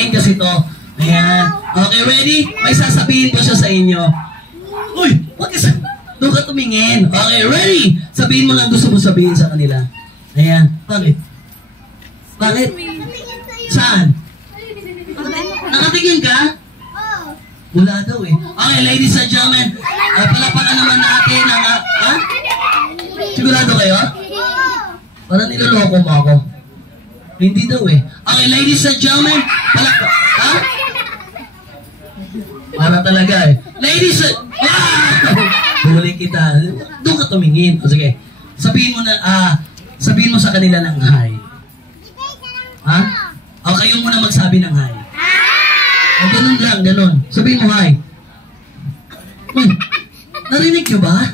pagkain kasi to. Ayan. Okay, ready? May sasabihin ko siya sa inyo. Uy, wag ka doon ka tumingin. Okay, ready? Sabihin mo lang gusto mo sabihin sa kanila. Ayan. Bakit? Bakit? Saan? Nakatingin ka? Wala daw eh. Okay, ladies and gentlemen, palapakan naman natin ang... ha? Sigurado kayo? Parang niloloko mo ako. Hindi daw eh. Okay, ladies and gentlemen, palakpak... ha? Para talaga eh. Ladies and... Huli kita. Doon ka tumingin. O sige. Sabihin mo na... sabihin mo sa kanila ng hi. Ha? O kayo muna magsabi ng hi. O ganun lang, ganun. Sabihin mo hi. Narinig nyo ba?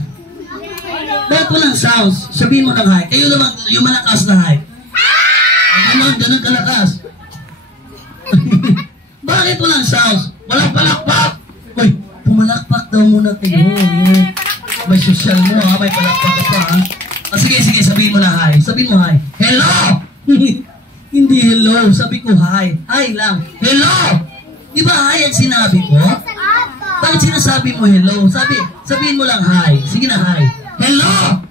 Bakit walang sounds? Sabihin mo ng hi. Kayo naman, yung malakas na hi. Ganun kalakas. Bakit walang sounds? Walang palakpak! Uy, pumalakpak daw muna kayo. May social mo ha, may palakpak ka pa ha. Sige, sabihin mo na hi. Sabihin mo hi. Hello! Hindi hello, sabi ko hi. Hi lang. Hello! Di ba hi ang sinabi ko? Bakit sinasabi mo hello? Sabihin mo lang hi. Sige na hi. Hello!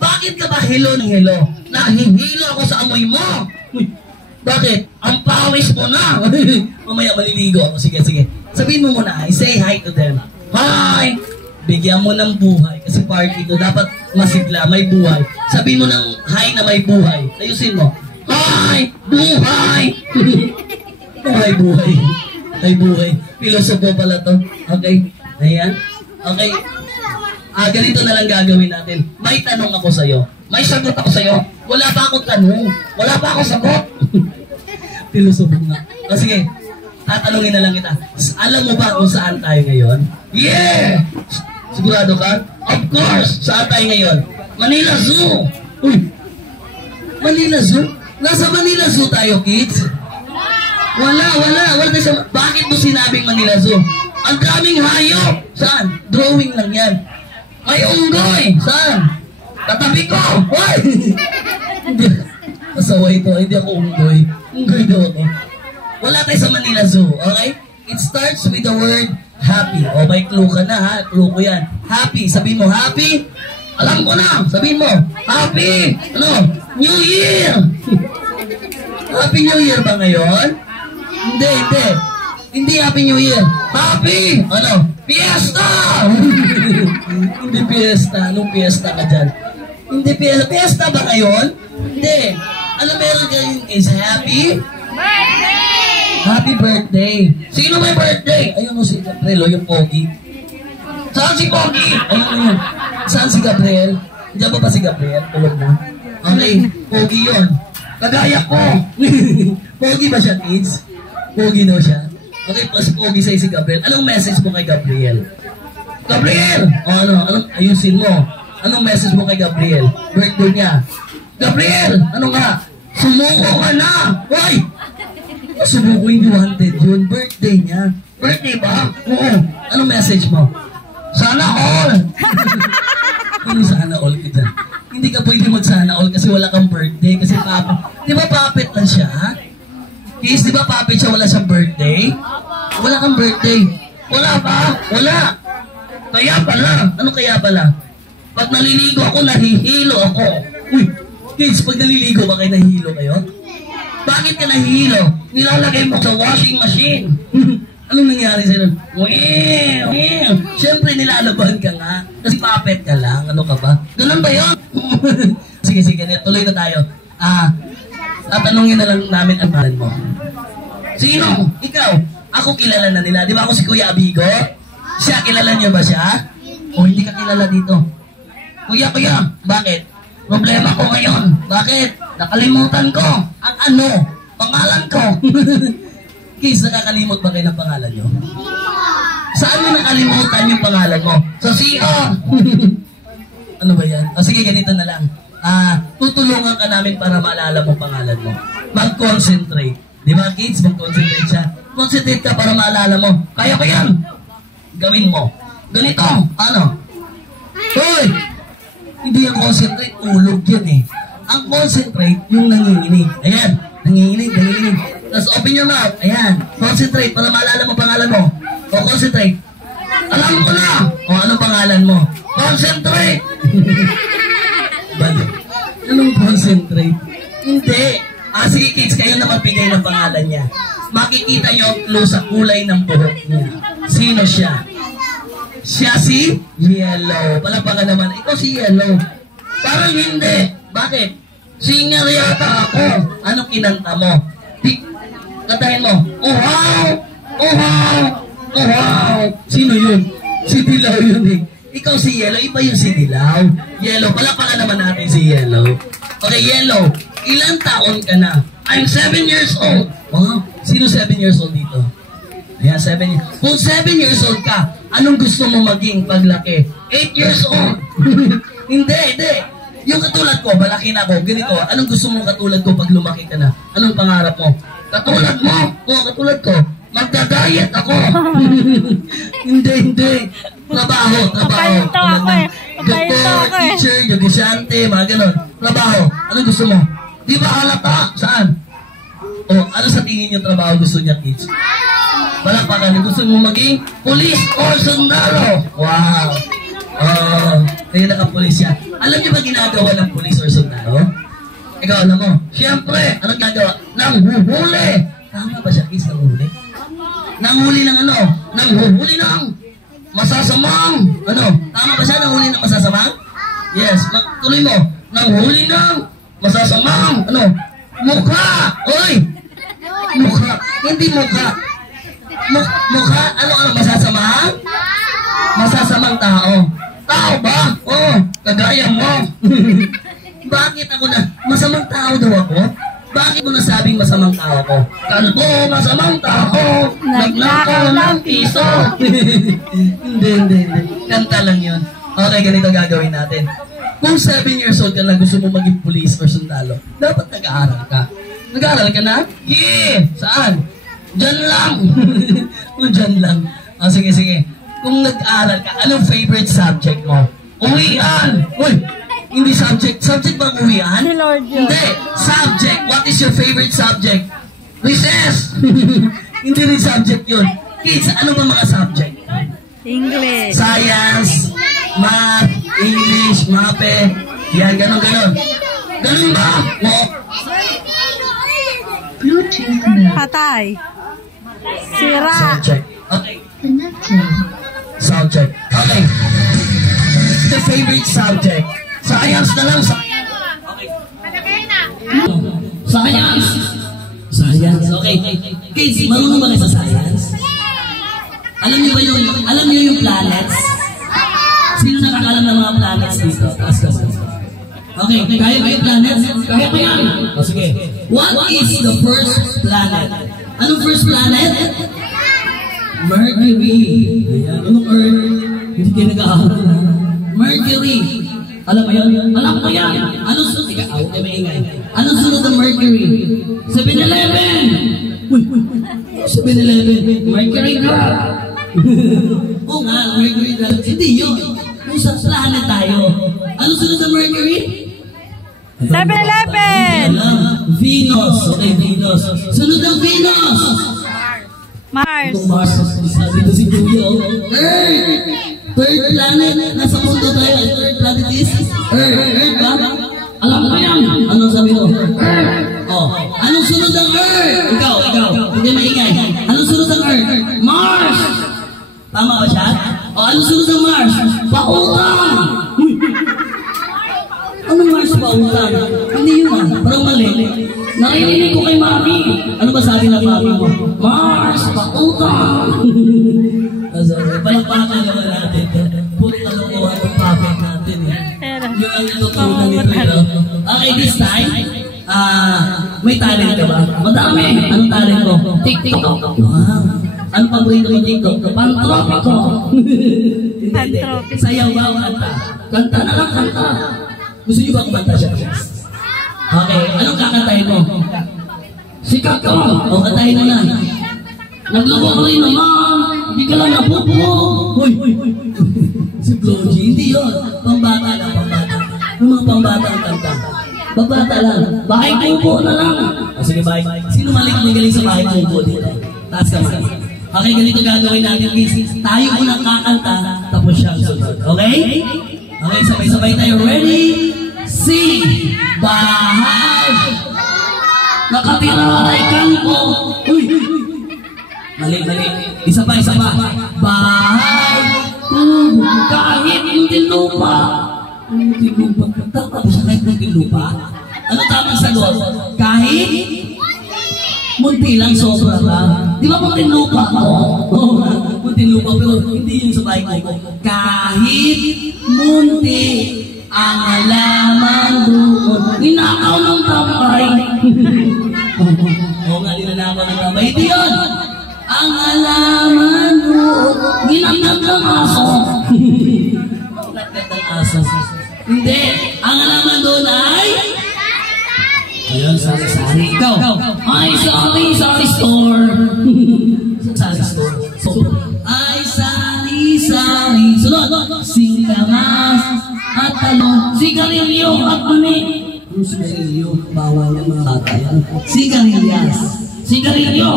Bakit ka ba hello ng hello? Nahihilo ako sa amoy mo. Bakit? Ang pawis mo na. Mamaya maliligo ako. Sige. Sabihin mo muna hi. Say hi to them. Hi! Bigyan mo ng buhay. Kasi party ko. Dapat masigla. May buhay. Sabihin mo ng hi na may buhay. Ayusin mo. Hi! Buhay! Buhay. Ay buhay. Pilosopo pala to. Okay? Ayan. Okay. Ganito na lang gagawin natin. May tanong ako sa'yo. May sagot ako sa'yo. Wala pa akong tanong. Wala pa akong sagot. Pilosopo nga. O sige. Tatanungin na lang kita. Alam mo ba kung saan tayo ngayon? Yeah! Sigurado ka? Of course! Saan tayo ngayon? Manila Zoo! Uy! Manila Zoo? Nasa Manila Zoo tayo, kids? Wala tayo sa... Bakit mo sinabing Manila Zoo? Ang daming hayop! Saan? Drawing lang yan. May unggoy! Saan? Katabi ko! Hoy! Masaway ito. Hindi ako unggoy. Unggoy daw ako. Wala tayo sa Manila Zoo, okay? It starts with the word happy. O, may clue ka na ha. Clue ko yan. Happy. Sabihin mo, happy? Alam ko na. Sabihin mo, happy! Ano? New Year! Happy New Year ba ngayon? Hindi. Hindi Happy New Year. Happy! Ano? Fiesta! Hindi fiesta. Anong fiesta ka dyan? Hindi fiesta. Fiesta ba ngayon? Hindi. Alam meron ka yung is happy? Happy birthday! Sino may birthday? Ayun o si Gabriel o yung Pogi. Saan si Pogi? Ayun. Saan si Gabriel? Diyan ba si Gabriel? Tulog na. Okay, Pogi yun. Kagaya ko. Pogi ba siya, kids? Pogi daw siya. Okay, plus Pogi sa'yo si Gabriel. Anong message mo kay Gabriel? Gabriel! O anong ayusin mo? Anong message mo kay Gabriel? Birthday niya. Gabriel! Ano nga? Sumuko ka na! Hoy! Sumuko hindi wanted yun. Birthday niya. Birthday ba? Oo. Anong message mo? Sana all! Ano sana all ka dyan? Hindi ka pwede mag-sana all kasi wala kang birthday. Kasi puppet. Di ba puppet lang siya? Kiss, di ba puppet siya wala siyang birthday? Wala kang birthday. Wala ba? Wala. Kaya pala. Ano kaya pala? Pag naliligo ako, nahihilo ako. Uy, kids, pag naliligo ba kayo nahihilo kayo? Bakit ka nahihilo? Nilalagay mo sa washing machine. Anong nangyari sa'yo? Siyempre nilalaban ka nga. Kasi puppet ka lang. Ano ka ba? Ganun ba yun? Sige, tuloy na tayo. Tatanungin na lang namin ang pangalan mo. Sino? Ikaw? Ako kilala na nila. Di ba ako si Kuya Abigo? Siya, kilala niyo ba siya? O hindi ka kilala dito? Kuya, bakit? Problema ko ngayon. Bakit? Nakalimutan ko ang pangalan ko. Kids, nakakalimot ba kayo ng pangalan nyo? Saan mo nakalimutan yung pangalan mo? Sa CO! Ano ba yan? Sige, ganito na lang. Tutulungan ka namin para maalala mo pangalan mo. Mag-concentrate. Di ba, kids? Mag-concentrate siya. Concentrate ka para maalala mo. Kaya ko yan. Gawin mo. Ganito. Ano? Hoy! Hindi ang concentrate. Ulog yan eh. Ang concentrate, yung nanginginig. Ayan. Nanginginig. Tapos open your mouth. Ayan. Concentrate para maalala mo pangalan mo. O, concentrate. Alam ko na. O, anong pangalan mo? Concentrate. Balik. Anong concentrate? Hindi. Sige kids, kayo na magbigay ng pangalan niya. Makikita niyo ang clue sa kulay ng buhok niya. Sino siya? Siya si Yellow. Palapakan naman. Ito si Yellow. Parang hindi. Bakit? Singer yata ako. Anong kinanta mo? Kantahin mo. Uhaw! Uhaw! Uhaw! Sino yun? Si Dilaw yun eh. Ikaw si Yellow. Iba yung si Dilaw. Yellow. Palapakan naman natin si Yellow. Okay, Yellow. Ilang taon ka na? I'm 7 years old. Wow. Sino 7 years old dito? Ayan, 7 years. Kung 7 years old ka, anong gusto mo maging paglaki? 8 years old. Hindi. Yung katulad ko, malaki na ako, ganito. Anong gusto mo katulad ko pag lumaki ka na? Anong pangarap mo? Katulad mo? Katulad ko. Magda-diet ako. Hindi. Trabaho. Doktor, teacher, negosyante, mga ganon. Trabaho. Anong gusto mo? Di ba halata? Saan? Ano sa tingin yung trabaho gusto niya, kids? Palakpakan, gusto mo maging police or sundalo? Wow! Kaya naka-police siya. Alam niyo ba ginagawa ng police or sundalo? Ikaw alam mo? Siyempre, anong ginagawa? Nanghuhuli! Tama ba siya, kids? Nanghuhuli? Nanghuli ng ano? Nanghuhuli ng masasamang! Ano? Tama ba siya? Nanghuli ng masasamang? Yes. Tuloy mo. Nanghuli ng masasamang! Ano? Mukha! Oy! Mukha! Hindi mukha! Mukha? Ano masasamang? Masasamang tao. Tao ba? Kagaya mo. Bakit ako na? Masamang tao daw ako? Bakit mo nasabing masamang tao ko? Kalbo, masamang tao. Nagnakaw ng piso. Hindi. Kanta lang yun. Okay, ganito gagawin natin. Kung 7 years old ka na gusto mo maging police or sundalo, dapat nag-aaral ka. Nag-aaral ka na? Yeah! Saan? Diyan lang. Diyan lang. Sige. Kung nag-aaral ka, anong favorite subject mo? Uwian! Uy! Hindi subject. Subject bang uwian? Hindi. Subject. What is your favorite subject? Recess! Hindi rin subject yun. Kids, ano ba mga subject? English. Science, math, English, mape. Yan, ganon. Ganon ba? Patay. Sira. Sound check. Okay. Sound check. Okay. The favorite subject. Science na lang. Okay. Science. Okay. Kids, marunong ba kayo sa science? Alam niyo yung planets? Sino nakakalam ng mga planets dito? Okay, kaya ba yung planets? Kaya ba yan? Sige. What is the first planet? Anong first planet? Mercury. Anong Earth? Hindi kayo nag-aaral. Mercury. Alam mo yan? Alam ko yan. Anong sunod? Okay, maingay. Anong sunod ng Mercury? 7-Eleven! Uy. 7-Eleven. Mercury Girl. Oo nga, Mercury Girl. Hindi yun. Kung sa planet tayo. Anong sunod ng Mercury? 7-Eleven! Venus. Okay, Venus. Sunod ng Venus. Mars. Mars. Dito si Kuya. Earth. Third planet. Nasa mundo tayo. Third planet is Earth ba? Alam mo yan. Anong sabi mo? Earth. Anong sunod ng Earth? Ikaw. Hindi maingay. Anong sunod ng Earth? Mars. Tama ba siya? Anong sunod ng Mars? Pautang. Anong Mars pautang? Hindi yun parang mali. Nakikinig ko kay Mami. Ano ba sabi ng Mami mo? Mars, pautang. Palakpakan naman natin. Puro kalokohan ng topic natin. Yung ang tutunan nito. Okay, this time, may talent ka ba? Madami. Anong talent mo? TikTok. Wow. Anong paborito mo TikTok? Pantropiko. Sayaw ba o kanta? Kanta na lang, kanta. Gusto niyo ba kumanta siya? Okay, anong kakantahin mo? Sikat ka! O, kantahin mo na. Nagloko ko rin naman. Hindi ka lang napupo. Hoy! Si Floji, hindi yun. Pambata na, pambata. Yung mga pambata ang kanta. Babata lang. Bahay kubo na lang. O sige, bye. Sino magaling sa bahay kubo dito? Taas ka man. Okay, ganito gagawin natin, guys. Tayo unang kakanta, tapos siya ang sunod. Okay? Okay, sabay-sabay tayo. Ready? Sing! Bahay! Nakatira ay kampo. Uy! Mali. Isa pa. Bahay! Kubo! Kahit muntinlupa! Muntinlupa. Tapos siya kahit muntinlupa? Ano tamang sagot? Kahit munti lang, sobra lang. Di ba muntinlupa ko? Muntinlupa, pero hindi yun sa bahay ko. Kahit munti ang halaman doon. Ninakaw ng tambay. Oo nga, ninakaw ng tambay. Hindi yun. Ang halaman doon. Ginamnag ng aso. Ginamnag ng aso. Hindi. Ang halaman doon ay... Ayun, sari-sari. Ikaw. Ay, sari-sari store. Sari store. Ay, sari-sari. Sunod. Singkamas at talong. Sigarilyo at mani. Ano sigarilyo? Bawal ng mga bata yan. Sigarilyas. Sigarilyo.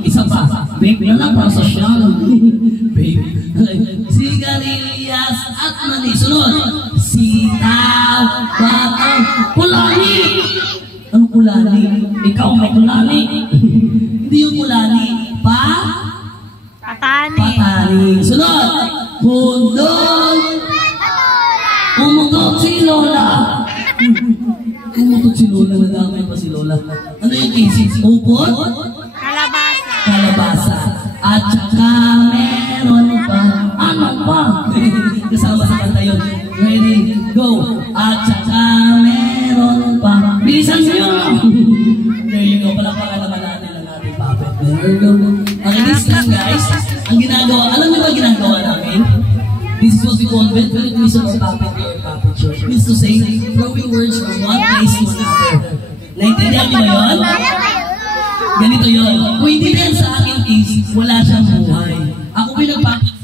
Isa pa. Babe, yan lang para social. Babe. Sigarilyas at mani. Sunod. Sitaw, batang, kulani. Ano kulani? Ikaw may kulani. Hindi yung kulani. Patani. Sunod. Bundol. Umutot si Lola. Nadamay pa si Lola. Ano yung kisig? Upot? Kalabasa. At saka meron pa. Ano pa? Kasama sa kanta yun. Ready, go. At saka meron pa. Bilisan nyo! There you go. Palakpakan naman natin ang ating puppet. There you go. Okay, this lang guys. Ang ginagawa, alam niyo ba ginagawa namin? This is what we call ventriloquism or puppet or puppet show. It means to say, throwing words from one place to another. Naintindihan niyo ba yun? Ganito yun. Kung hindi din sa aking case, wala siyang buhay. Ako pinagpapit